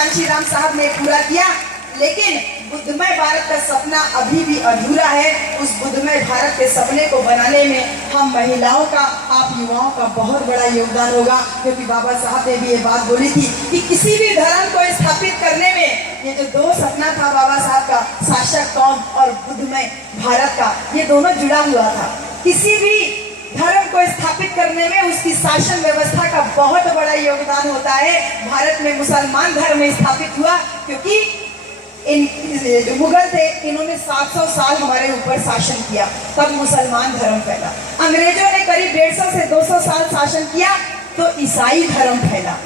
कांशीराम साहब ने पूरा किया, लेकिन बुद्धमय भारत का सपना अभी भी अधूरा है। उस बुद्धमय भारत के सपने को बनाने में हम महिलाओं का, आप युवाओं का बहुत बड़ा योगदान होगा, क्योंकि बाबा साहब ने भी ये बात बोली थी कि किसी भी धर्म को स्थापित करने में ये जो दो सपना था बाबा साहब का, शासक कौम और बुद्धमय भारत का, ये दोनों जुड़ा हुआ था। किसी भी धर्म को स्थापित करने में उसकी शासन व्यवस्था का बहुत बड़ा योगदान होता है। भारत में मुसलमान धर्म स्थापित हुआ क्योंकि इन जो मुगल थे, इन्होंने 700 साल हमारे ऊपर शासन किया, तब मुसलमान धर्म फैला। अंग्रेजों ने करीब 150 से 200 साल शासन किया तो ईसाई धर्म फैला।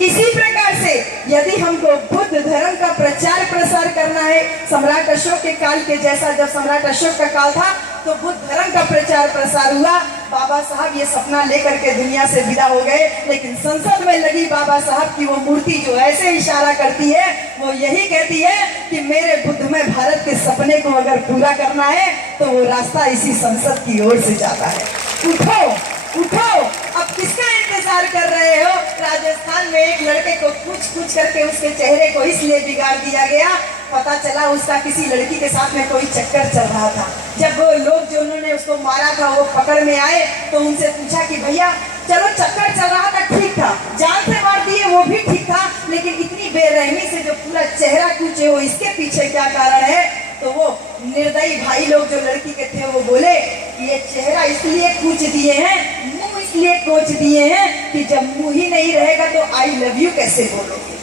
इसी प्रकार से यदि हमको बुद्ध धर्म का प्रचार प्रसार करना है, सम्राट अशोक के काल के जैसा, जब सम्राट अशोक का काल था तो बुद्ध धर्म का प्रचार प्रसार हुआ। बाबा साहब ये सपना लेकर के दुनिया से विदा हो गए, लेकिन संसद में लगी बाबा साहब की वो मूर्ति जो ऐसे इशारा करती है, वो यही कहती है कि मेरे बुद्धमय भारत के सपने को अगर पूरा करना है तो वो रास्ता इसी संसद की ओर से जाता है। उठो उठो, अब किसका इंतजार कर रहे हो? राजस्थान में एक लड़के को पूछ करके उसके चेहरे को इसलिए बिगाड़ दिया गया, पता चला उसका किसी लड़की के साथ में कोई चक्कर चल रहा था। जब वो लोग जो उन्होंने उसको मारा था वो पकड़ में आए तो उनसे पूछा कि भैया चलो चक्कर चल रहा था, ठीक था, जान से मार दिए वो भी ठीक था, लेकिन इतनी बेरहमी से जो पूरा चेहरा कूचे हो, इसके पीछे क्या कारण है? तो वो निर्दयी भाई लोग जो लड़की के थे वो बोले कि ये चेहरा इसलिए कूच दिए हैं, मुंह इसलिए कोच दिए हैं कि जब मुंह ही नहीं रहेगा तो आई लव यू कैसे बोलोगे।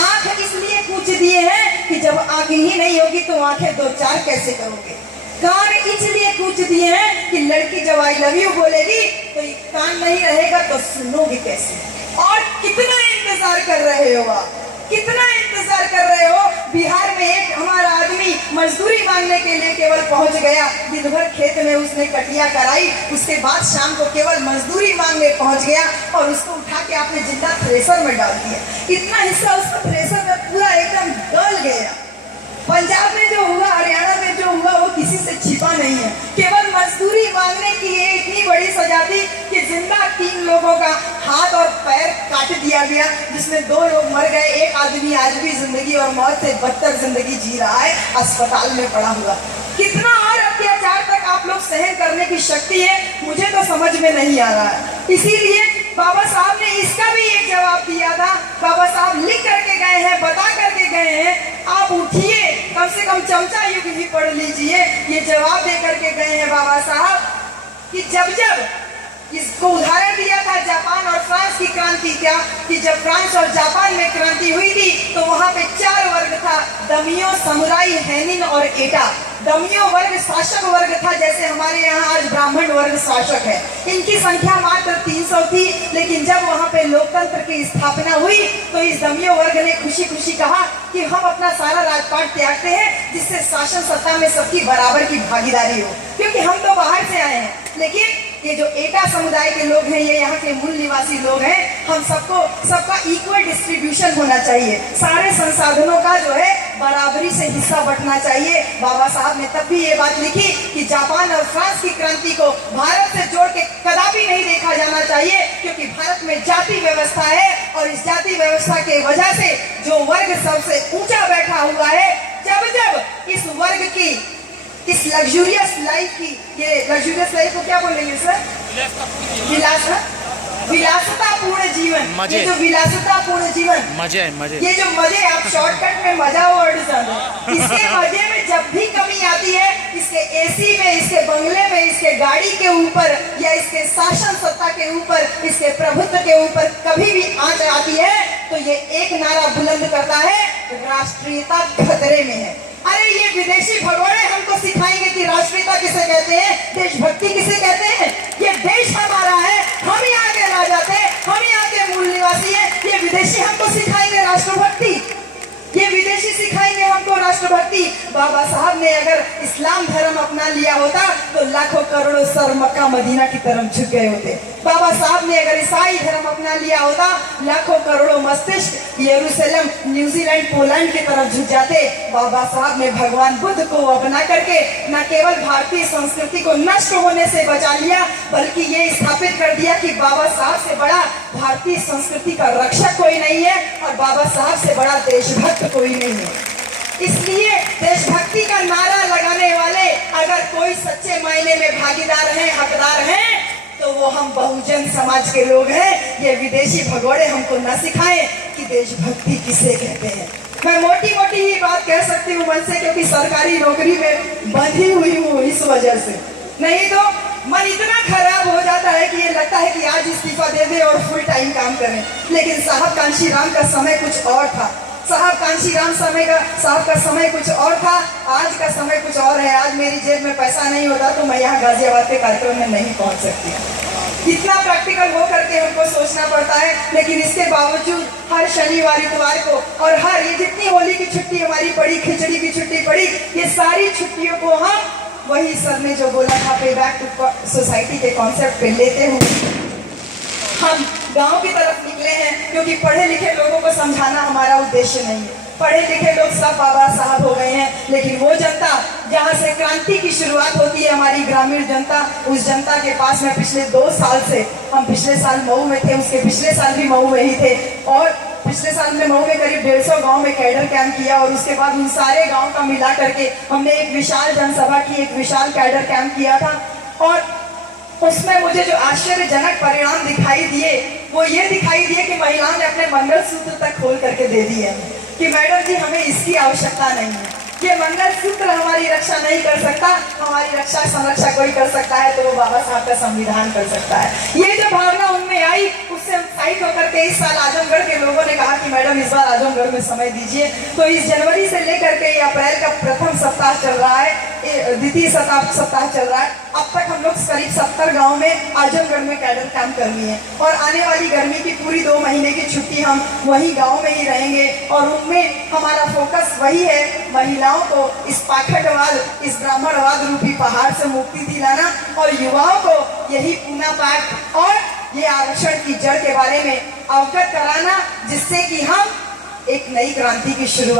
आंख इसलिए कूच दिए हैं कि जब आंख ही नहीं होगी तो आंखें दो चार कैसे करोगे। कान इसलिए कूच दिए हैं कि लड़की जब आई लव यू बोलेगी तो कान नहीं रहेगा तो सुनोगे कैसे। और कितना इंतजार कर रहे हो आप, कितना इंतजार कर रहे हो? बिहार में एक हमारा आदमी मजदूरी मांगने के लिए केवल पहुंच गया, दिन भर खेत में उसने कटिया कराई, उसके बाद शाम को केवल मजदूरी मांगने पहुंच गया और उसको उठा के आपने जिंदा थ्रेसर में डाल दिया। इतना हिस्सा उसका थ्रेसर में पूरा एकदम गल गया। पंजाब में जो हुआ, हरियाणा में जो हुआ, वो किसी से छिपा नहीं है। केवल मजदूरी मांगने की ये इतनी बड़ी सजा थी कि जिंदा 3 लोगों का हाथ और पैर काट दिया गया, जिसमें 2 लोग मर गए। एक आदमी आज भी जिंदगी और मौत से बदतर जिंदगी जी रहा है, अस्पताल में पड़ा हुआ। कितना और अत्याचार तक आप लोग सहन करने की शक्ति है, मुझे तो समझ में नहीं आ रहा है। इसीलिए बाबा साहब ने इसका भी एक जवाब दिया था। बाबा साहब लिख करके गए हैं, बता करके गए हैं, आप उठिए, कम से कम चमचा युग भी पढ़ लीजिए। ये जवाब दे करके गए हैं बाबा साहब कि जब इसको उदाहरण दिया था जापान और फ्रांस की क्रांति क्या, कि जब फ्रांस और जापान में क्रांति हुई थी तो वहां पे 4 वर्ग था, दमियो, समुराई, हैनिन और एटा। दमियो वर्ग शासक वर्ग था, जैसे हमारे यहाँ आज ब्राह्मण वर्ग शासक है। इनकी संख्या मात्र 300 थी, लेकिन जब वहाँ पे लोकतंत्र की स्थापना हुई तो इस दमियो वर्ग ने खुशी खुशी कहा कि हम अपना सारा राजपाट त्यागते हैं, जिससे शासन सत्ता में सबकी बराबर की भागीदारी हो, क्योंकि हम तो बाहर से आए हैं। लेकिन ये जो एटा समुदाय के लोग हैं, ये यहाँ के मूल निवासी लोग हैं, हम सबका इक्वल डिस्ट्रीब्यूशन होना चाहिए, सारे संसाधनों का जो है बराबरी से हिस्सा बंटना चाहिए। बाबा साहब ने तब भी ये बात लिखी कि जापान और फ्रांस की क्रांति को भारत से जोड़ के कदापि नहीं देखा जाना चाहिए, क्योंकि भारत में जाति व्यवस्था है और इस जाति व्यवस्था के वजह से जो वर्ग सबसे ऊंचा बैठा हुआ है, जब इस वर्ग की इस लग्जूरियस लाइफ की, ये लग्जूरियस लाइफ को क्या बोलेंगे सर? विलासतापूर्ण जीवन, ये जो विलासतापूर्ण जीवन, मजे, ये जो मजे, आप शॉर्टकट में मजा वर्ड जानो, इसके मजे में जब भी कमी आती है, इसके एसी में, इसके बंगले में, इसके गाड़ी के ऊपर या इसके शासन सत्ता के ऊपर, इसके प्रभुत्व के ऊपर कभी भी आंच आती है तो ये एक नारा बुलंद करता है, राष्ट्रीयता खतरे में है। अरे ये विदेशी भगवाने हमको सिखाएंगे कि राष्ट्रीयता किसे कहते हैं, देशभक्ति किसे कहते हैं। ये देश हमारा है, हम यहाँ के राजा थे, हम यहाँ के मूल निवासी हैं। ये विदेशी हमको सिखाएंगे राष्ट्रभक्ति, ये विदेशी सिखाएंगे हमको राष्ट्रभक्ति। बाबा साहब ने अगर इस्लाम धर्म अपना लिया होता तो लाखों करोड़ों सर मक्का मदीना की तरफ झुक गए होते। बाबा साहब ने अगर ईसाई धर्म अपना लिया होता, लाखों करोड़ों मस्तिष्क यरूशलेम, न्यूजीलैंड, पोलैंड की तरफ झुक जाते। बाबा साहब ने भगवान बुद्ध को अपना करके न केवल भारतीय संस्कृति को नष्ट होने से बचा लिया, बल्कि ये स्थापित कर दिया कि बाबा साहब से बड़ा भारतीय संस्कृति का रक्षक कोई नहीं है और बाबा साहब से बड़ा देशभक्त कोई नहीं है। इसलिए देशभक्ति का नारा लगाने वाले अगर कोई सच्चे मायने में भागीदार हैं, हकदार हैं, तो वो हम बहुजन समाज के लोग हैं। ये विदेशी भगोड़े हमको न सिखाएं कि देशभक्ति किसे कहते हैं। मैं मोटी मोटी ही बात कह सकती हूँ मन से, क्योंकि सरकारी नौकरी में बंधी हुई हूँ इस वजह से। नहीं तो मन इतना खराब हो जाता है कि ये लगता है कि आज इस्तीफा दे दे और फुल टाइम काम करें। लेकिन साहब कांशीराम का समय कुछ और था। साहब कांशीराम साहब का समय कुछ और था, आज का समय कुछ और है। आज मेरी जेब में पैसा नहीं होता तो मैं यहाँ गाजियाबाद के कार्यक्रम में नहीं पहुँच सकती। इतना प्रैक्टिकल हो करके हमको सोचना पड़ता है। लेकिन इसके बावजूद हर शनिवार इतवार को और हर ये जितनी होली की छुट्टी हमारी पड़ी, खिचड़ी की छुट्टी पड़ी, ये सारी छुट्टियों को हम वही सर ने जो बोला था पे बैक टू सोसाइटी के कॉन्सेप्ट पे लेते हुए हम गांव की तरफ निकले हैं। क्योंकि पढ़े लिखे लोगों को समझाना हमारा उद्देश्य नहीं है। पढ़े लिखे लोग सब बाबा साहब हो गए हैं, लेकिन वो जनता जहां से क्रांति की शुरुआत होती है, हमारी ग्रामीण जनता, उस जनता के पास में पिछले 2 साल से, हम पिछले साल मऊ में थे, उसके पिछले साल भी मऊ में ही थे, और पिछले साल में मऊ में करीब 150 गांव में कैडर कैंप किया, और उसके बाद उन सारे गांव का मिला करके हमने एक विशाल जनसभा की, एक विशाल कैडर कैंप किया था। और उसमें मुझे जो आश्चर्यजनक परिणाम दिखाई दिए वो ये दिखाई दिए कि महिलाओं ने अपने मंगलसूत्र तक खोल करके दे दिए कि मैडम जी हमें इसकी आवश्यकता नहीं है, ये मंगलसूत्र हमारी रक्षा नहीं कर सकता, हमारी रक्षा संरक्षा कोई कर सकता है तो वो बाबा साहब का संविधान कर सकता है। ये जो भावना उनमें आई उससे उत्साहित होकर के इस साल आजमगढ़ के लोगों ने कहा कि मैडम इस बार आजमगढ़ में समय दीजिए। तो इस जनवरी से लेकर के अप्रैल का प्रथम सप्ताह चल रहा है, द्वितीय सप्ताह चल रहा है। अब तक हम लोग करीब 70 गांव में आजमगढ़ में कैडर कैंप कर लिए हैं, और आने वाली गर्मी की पूरी 2 महीने की छुट्टी हम वही गांव में ही रहेंगे। और उनमें हमारा फोकस वही है, महिलाओं को इस पाखंडवाद, इस ब्राह्मणवाद रूपी पहाड़ से मुक्ति दिलाना और युवाओं को यही पूना पैक्ट और ये आरक्षण की जड़ के बारे में अवगत कराना, जिससे कि हम एक नई क्रांति की शुरुआत